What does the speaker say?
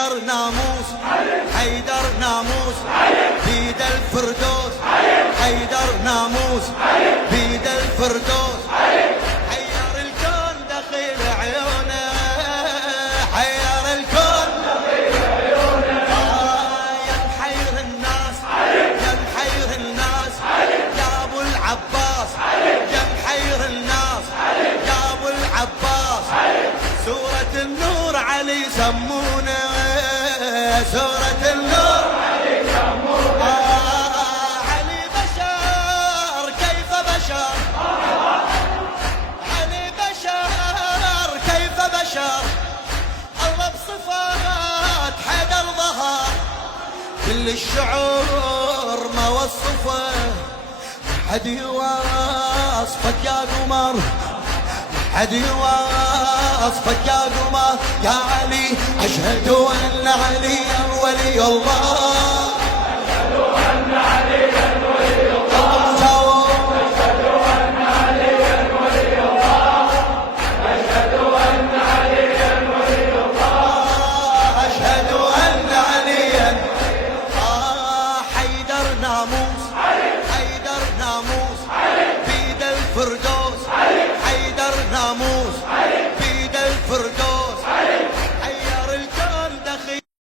حيدر ناموس، حيدر ناموس بيد الفردوس، حيدر ناموس بيد الفردوس، حير الكون دخيل عيونه، حير الكون دخيل عيونه، يا محير الناس، يا محير الناس يا ابو العباس، يا محير الناس يا ابو العباس، سورة النور علي سمونه، سورة النور علي سمونه، علي بشر كيف بشر، علي بشر كيف بشر، الله بصفات حيدر ظهر، كل الشعور ما وصفه، حد يوصفك يا قمر، حد يوصفك يا قمر، يا علي أشهد أن علي ولي الله.